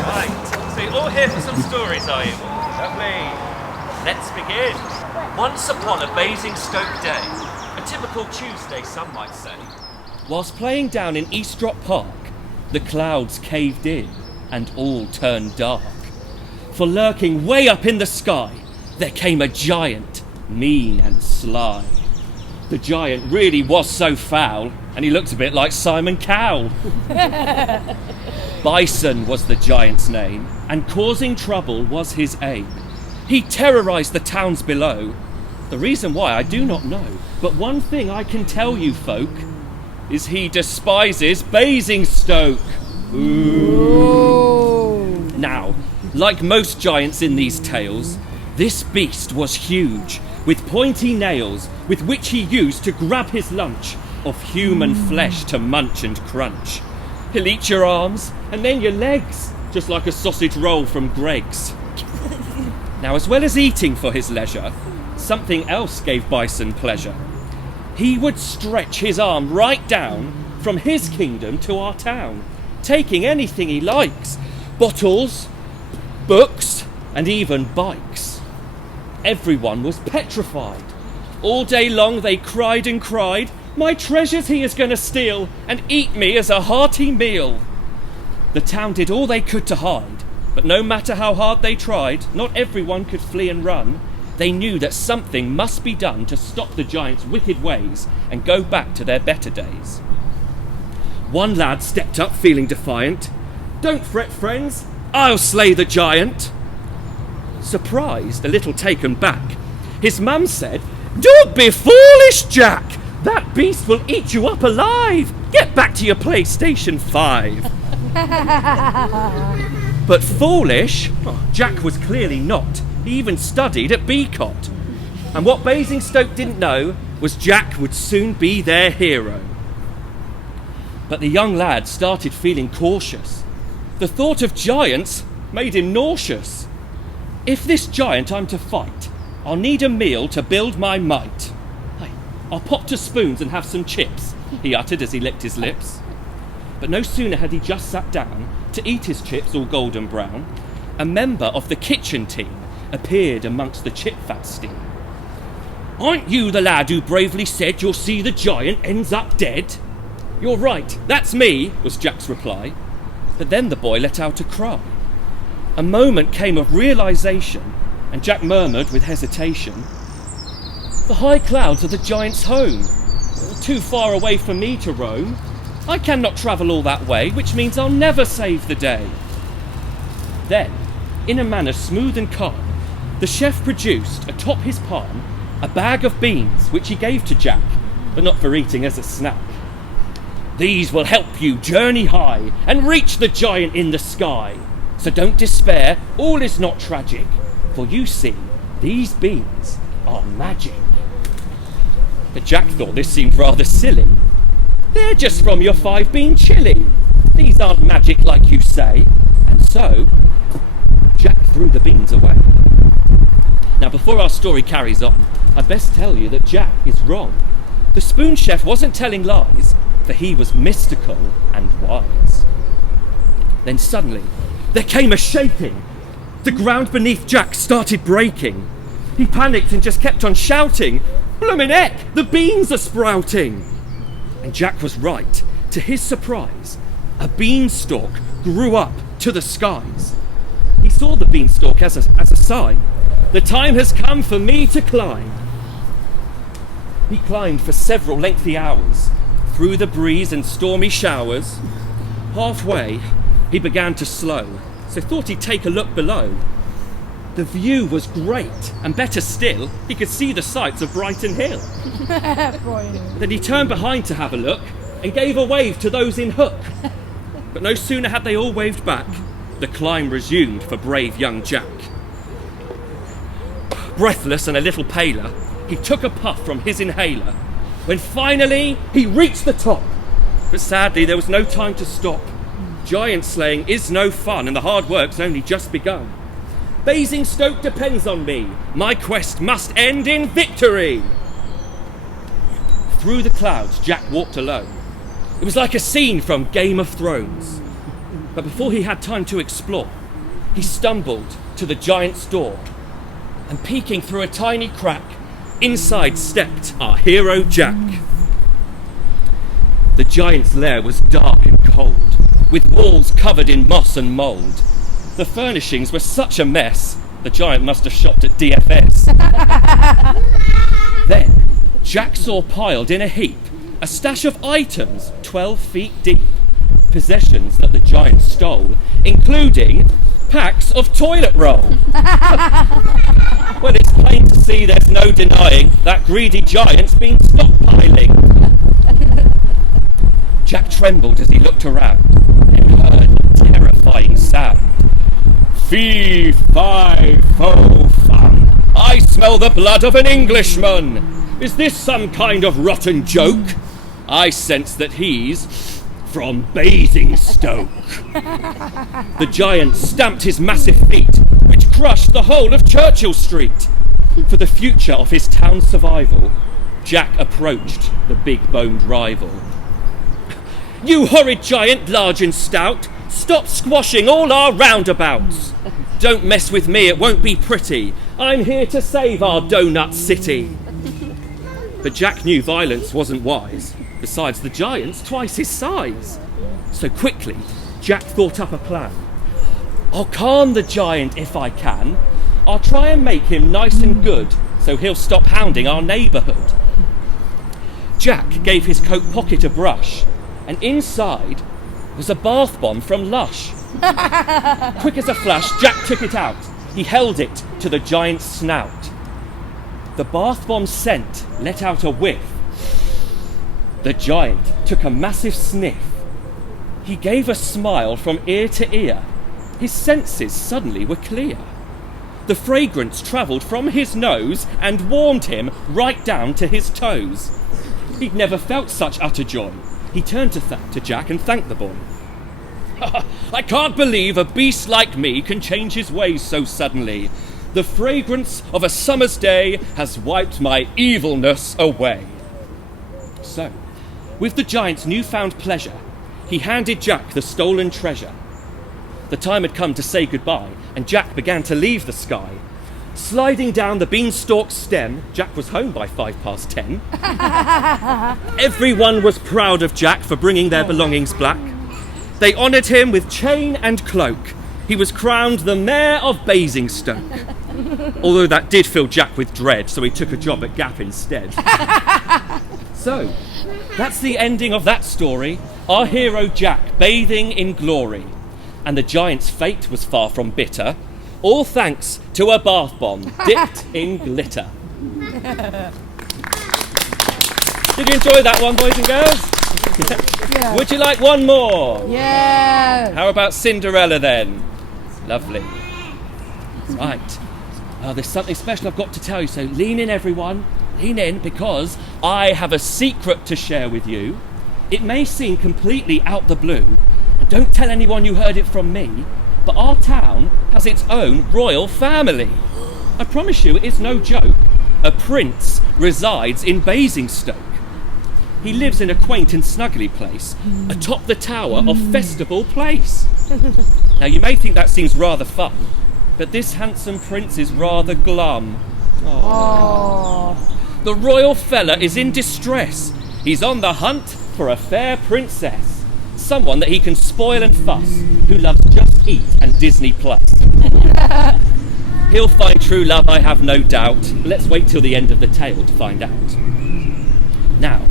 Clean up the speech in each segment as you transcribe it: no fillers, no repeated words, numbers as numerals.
Right, so you're all here for some stories, are you? Lovely. Let's begin. Once upon a Basingstoke day, a typical Tuesday, some might say. Whilst playing down in Eastdrop Park, the clouds caved in and all turned dark. For lurking way up in the sky, there came a giant, mean and sly. The giant really was so foul, and he looked a bit like Simon Cowell. Bison was the giant's name, and causing trouble was his aim. He terrorised the towns below. The reason why I do not know, but one thing I can tell you folk, is he despises Basingstoke. Ooh. Now, like most giants in these tales, this beast was huge, with pointy nails, with which he used to grab his lunch of human flesh to munch and crunch. He'll eat your arms, and then your legs, just like a sausage roll from Greg's. Now, as well as eating for his leisure, something else gave Bison pleasure. He would stretch his arm right down from his kingdom to our town, taking anything he likes, bottles, books, and even bikes. Everyone was petrified. All day long they cried and cried, "My treasures he is going to steal and eat me as a hearty meal." The town did all they could to hide, but no matter how hard they tried, not everyone could flee and run. They knew that something must be done to stop the giant's wicked ways and go back to their better days. One lad stepped up feeling defiant. "Don't fret, friends, I'll slay the giant." Surprised, a little taken back, his mum said, "Don't be foolish, Jack. That beast will eat you up alive. Get back to your PlayStation 5. But foolish? Jack was clearly not. He even studied at Beacott. And what Basingstoke didn't know was Jack would soon be their hero. But the young lad started feeling cautious. The thought of giants made him nauseous. "If this giant I'm to fight, I'll need a meal to build my might. I'll pop to spoons and have some chips," he uttered as he licked his lips. But no sooner had he just sat down to eat his chips all golden brown, a member of the kitchen team appeared amongst the chip fat steam. "Aren't you the lad who bravely said you'll see the giant ends up dead?" "You're right, that's me," was Jack's reply. But then the boy let out a cry. A moment came of realisation, and Jack murmured with hesitation, "The high clouds are the giant's home. Too far away for me to roam. I cannot travel all that way, which means I'll never save the day." Then, in a manner smooth and calm, the chef produced, atop his palm, a bag of beans, which he gave to Jack, but not for eating as a snack. "These will help you journey high and reach the giant in the sky. So don't despair, all is not tragic, for you see, these beans are magic." But Jack thought this seemed rather silly. "They're just from your 5-bean chili. These aren't magic like you say." And so, Jack threw the beans away. Now, before our story carries on, I'd best tell you that Jack is wrong. The spoon chef wasn't telling lies, for he was mystical and wise. Then suddenly, there came a shaking. The ground beneath Jack started breaking. He panicked and just kept on shouting, "Bloomin' heck, the beans are sprouting!" And Jack was right. To his surprise, a beanstalk grew up to the skies. He saw the beanstalk as a sign. "The time has come for me to climb." He climbed for several lengthy hours, through the breeze and stormy showers. Halfway, he began to slow, so thought he'd take a look below. The view was great, and better still, he could see the sights of Brighton Hill. Then he turned behind to have a look, and gave a wave to those in Hook. But no sooner had they all waved back, the climb resumed for brave young Jack. Breathless and a little paler, he took a puff from his inhaler, when finally he reached the top. But sadly there was no time to stop. Giant slaying is no fun, and the hard work's only just begun. Basingstoke depends on me. My quest must end in victory. Through the clouds, Jack walked alone. It was like a scene from Game of Thrones. But before he had time to explore, he stumbled to the giant's door, and peeking through a tiny crack, inside stepped our hero Jack. The giant's lair was dark and cold, with walls covered in moss and mould. The furnishings were such a mess, the giant must have shopped at DFS. Then Jack saw piled in a heap a stash of items 12 feet deep, possessions that the giant stole, including packs of toilet roll. Well, it's plain to see there's no denying that greedy giant's been stockpiling. Jack trembled as he looked around and heard a terrifying sound. Fee, fi, fo, fum. I smell the blood of an Englishman. Is this some kind of rotten joke? I sense that he's from Basingstoke. The giant stamped his massive feet, which crushed the whole of Churchill Street. For the future of his town's survival, Jack approached the big-boned rival. You horrid giant, large and stout, stop squashing all our roundabouts. Don't mess with me, it won't be pretty. I'm here to save our donut city. But Jack knew violence wasn't wise. Besides, the giant's twice his size. So quickly, Jack thought up a plan. I'll calm the giant if I can. I'll try and make him nice and good, so he'll stop hounding our neighbourhood. Jack gave his coat pocket a brush, and inside was a bath bomb from Lush. Quick as a flash, Jack took it out. He held it to the giant's snout. The bath bomb's scent let out a whiff. The giant took a massive sniff. He gave a smile from ear to ear. His senses suddenly were clear. The fragrance travelled from his nose and warmed him right down to his toes. He'd never felt such utter joy. He turned to Jack and thanked the boy. I can't believe a beast like me can change his ways so suddenly. The fragrance of a summer's day has wiped my evilness away. So, with the giant's newfound pleasure, he handed Jack the stolen treasure. The time had come to say goodbye, and Jack began to leave the sky. Sliding down the beanstalk stem, Jack was home by 10:05. Everyone was proud of Jack for bringing their belongings back. They honoured him with chain and cloak. He was crowned the Mayor of Basingstoke. Although that did fill Jack with dread, so he took a job at Gap instead. So, that's the ending of that story. Our hero Jack bathing in glory. And the giant's fate was far from bitter, all thanks to a bath bomb dipped in glitter. Did you enjoy that one, boys and girls? Yeah. Would you like one more? Yeah. How about Cinderella then? Lovely. Right. Well, there's something special I've got to tell you, so lean in, everyone. Lean in, because I have a secret to share with you. It may seem completely out the blue, and don't tell anyone you heard it from me, but our town has its own royal family. I promise you, it is no joke. A prince resides in Basingstoke. He lives in a quaint and snuggly place atop the tower of Festival Place. Now, you may think that seems rather fun, but this handsome prince is rather glum. Aww. The royal fella is in distress. He's on the hunt for a fair princess, someone that he can spoil and fuss, who loves Just Eat and Disney Plus. He'll find true love, I have no doubt. Let's wait till the end of the tale to find out. Now,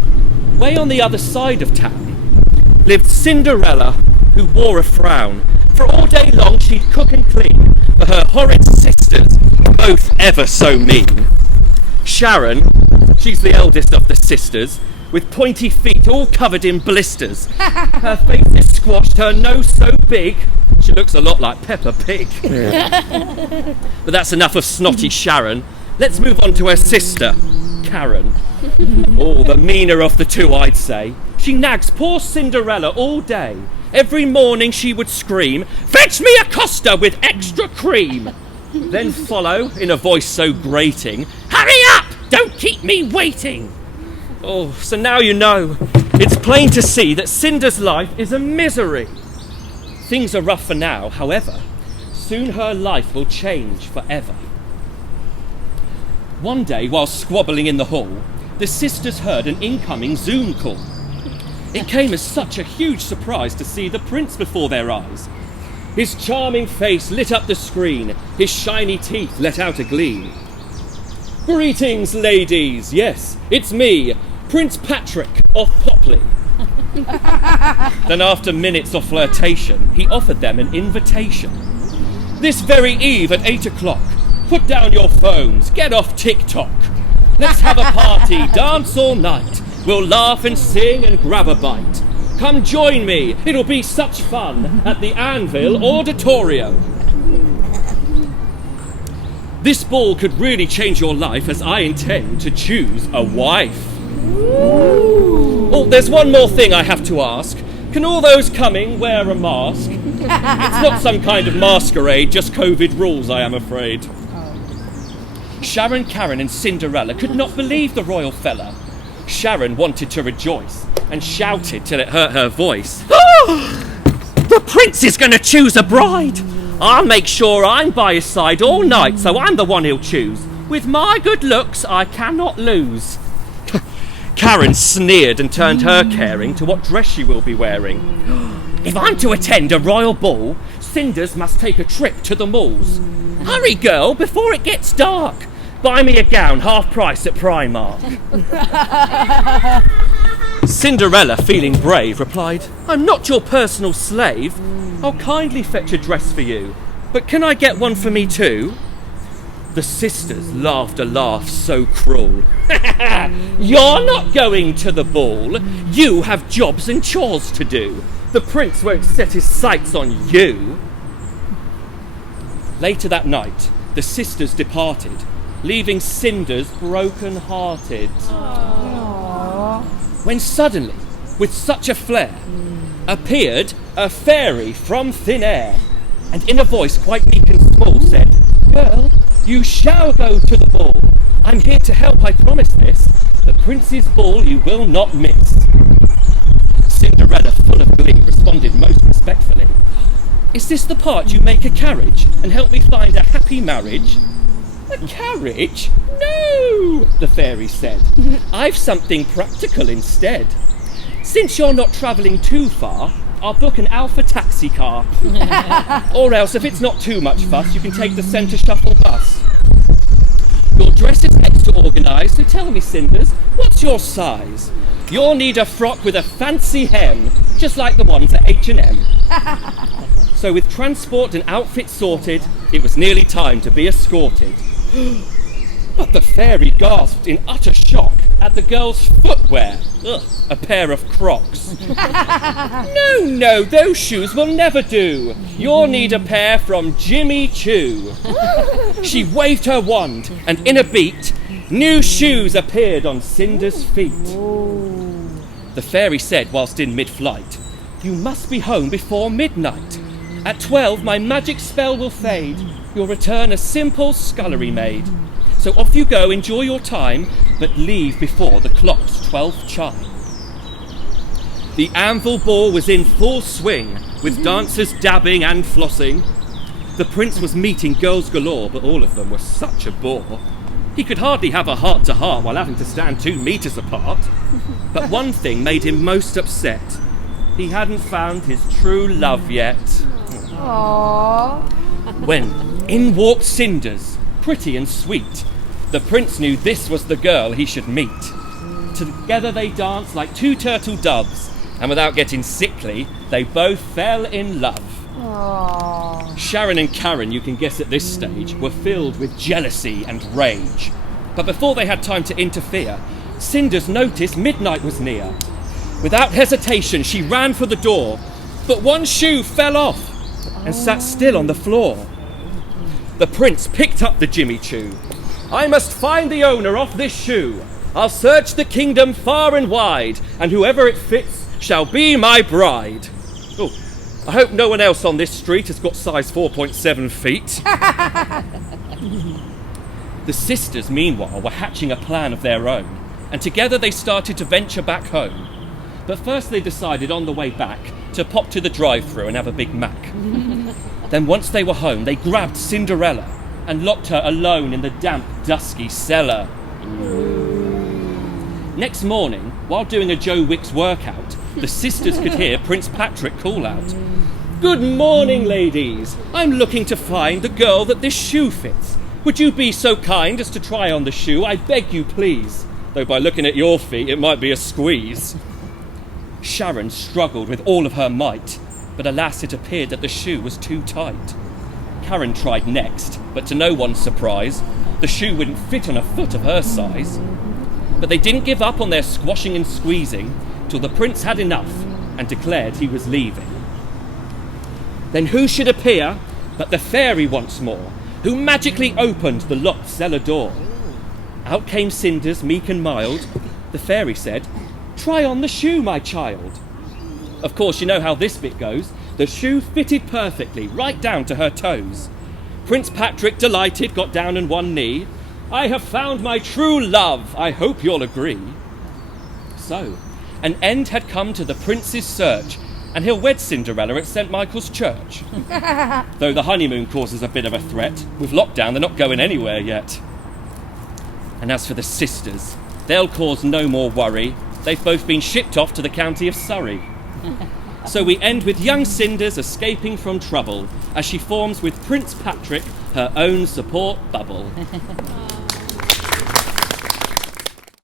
way on the other side of town lived Cinderella, who wore a frown. For all day long she'd cook and clean for her horrid sisters, both ever so mean. Sharon, she's the eldest of the sisters, with pointy feet all covered in blisters. Her face is squashed, her nose so big, she looks a lot like Peppa Pig. But that's enough of snotty Sharon. Let's move on to her sister, Karen. Oh, the meaner of the two, I'd say. She nags poor Cinderella all day. Every morning she would scream, "Fetch me a Costa with extra cream!" Then follow, in a voice so grating, "Hurry up! Don't keep me waiting!" Oh, so now you know. It's plain to see that Cinder's life is a misery. Things are rough for now, however, soon her life will change forever. One day, while squabbling in the hall, the sisters heard an incoming Zoom call. It came as such a huge surprise to see the prince before their eyes. His charming face lit up the screen, his shiny teeth let out a gleam. "Greetings, ladies, yes, it's me, Prince Patrick of Popley." Then after minutes of flirtation, he offered them an invitation. "This very eve at 8 o'clock, put down your phones, get off TikTok. Let's have a party, dance all night. We'll laugh and sing and grab a bite. Come join me, it'll be such fun at the Anvil Auditorium." This ball could really change your life, as I intend to choose a wife. Oh, there's one more thing I have to ask. Can all those coming wear a mask? It's not some kind of masquerade, just COVID rules, I am afraid. Sharon, Karen and Cinderella could not believe the royal fella. Sharon wanted to rejoice and shouted till it hurt her voice. "Oh, the prince is going to choose a bride. I'll make sure I'm by his side all night, so I'm the one he'll choose. With my good looks, I cannot lose." Karen sneered and turned her caring to what dress she will be wearing. "If I'm to attend a royal ball, Cinders must take a trip to the malls. Hurry, girl, before it gets dark. Buy me a gown, half price at Primark." Cinderella, feeling brave, replied, "I'm not your personal slave. I'll kindly fetch a dress for you. But can I get one for me too?" The sisters laughed a laugh so cruel. "You're not going to the ball. You have jobs and chores to do. The prince won't set his sights on you." Later that night, the sisters departed, leaving Cinders broken-hearted. When suddenly, with such a flare, appeared a fairy from thin air, and in a voice quite meek and small said, "Girl, you shall go to the ball. I'm here to help, I promise this. The prince's ball you will not miss." Cinderella, full of glee, responded most respectfully, "Is this the part you make a carriage and help me find a happy marriage?" "A carriage? No," the fairy said. "I've something practical instead. Since you're not travelling too far, I'll book an Alpha taxi car. Or else, if it's not too much fuss, you can take the Centre Shuffle bus. Your dress is extra organised, so tell me, Cinders, what's your size? You'll need a frock with a fancy hem, just like the ones at H&M. So with transport and outfit sorted, it was nearly time to be escorted. But the fairy gasped in utter shock at the girl's footwear. Ugh, a pair of Crocs. No, those shoes will never do. You'll need a pair from Jimmy Choo. She waved her wand, and in a beat, new shoes appeared on Cinder's feet. The fairy said whilst in mid-flight, "You must be home before midnight. At 12 my magic spell will fade. You'll return a simple scullery maid. So off you go, enjoy your time, but leave before the clock's 12th chime." The Anvil Ball was in full swing, with dancers dabbing and flossing. The prince was meeting girls galore, but all of them were such a bore. He could hardly have a heart-to-heart while having to stand 2 metres apart. But one thing made him most upset. He hadn't found his true love yet. Aww. When in walked Cinders, pretty and sweet, the prince knew this was the girl he should meet. Together they danced like 2 turtle doves, and without getting sickly, they both fell in love. Aww. Sharon and Karen, you can guess at this stage, were filled with jealousy and rage. But before they had time to interfere, Cinders noticed midnight was near. Without hesitation, she ran for the door, but one shoe fell off and sat still on the floor. The prince picked up the Jimmy Choo. "I must find the owner of this shoe. I'll search the kingdom far and wide, and whoever it fits shall be my bride." Oh, I hope no one else on this street has got size 4.7 feet. The sisters, meanwhile, were hatching a plan of their own, and together they started to venture back home. But first they decided on the way back to pop to the drive-thru and have a Big Mac. Then once they were home, they grabbed Cinderella and locked her alone in the damp, dusky cellar. Next morning, while doing a Joe Wicks workout, the sisters could hear Prince Patrick call out, "Good morning, ladies. I'm looking to find the girl that this shoe fits. Would you be so kind as to try on the shoe? I beg you, please. Though by looking at your feet, it might be a squeeze." Sharon struggled with all of her might, but alas, it appeared that the shoe was too tight. Karen tried next, but to no one's surprise, the shoe wouldn't fit on a foot of her size. But they didn't give up on their squashing and squeezing till the prince had enough and declared he was leaving. Then who should appear but the fairy once more, who magically opened the locked cellar door. Out came Cinders, meek and mild. The fairy said, "Try on the shoe, my child." Of course, you know how this bit goes. The shoe fitted perfectly, right down to her toes. Prince Patrick, delighted, got down on one knee. "I have found my true love, I hope you'll agree." So, an end had come to the prince's search, and he'll wed Cinderella at St. Michael's Church. Though the honeymoon causes a bit of a threat. With lockdown, they're not going anywhere yet. And as for the sisters, they'll cause no more worry. They've both been shipped off to the county of Surrey. So we end with young Cinders escaping from trouble as she forms with Prince Patrick her own support bubble.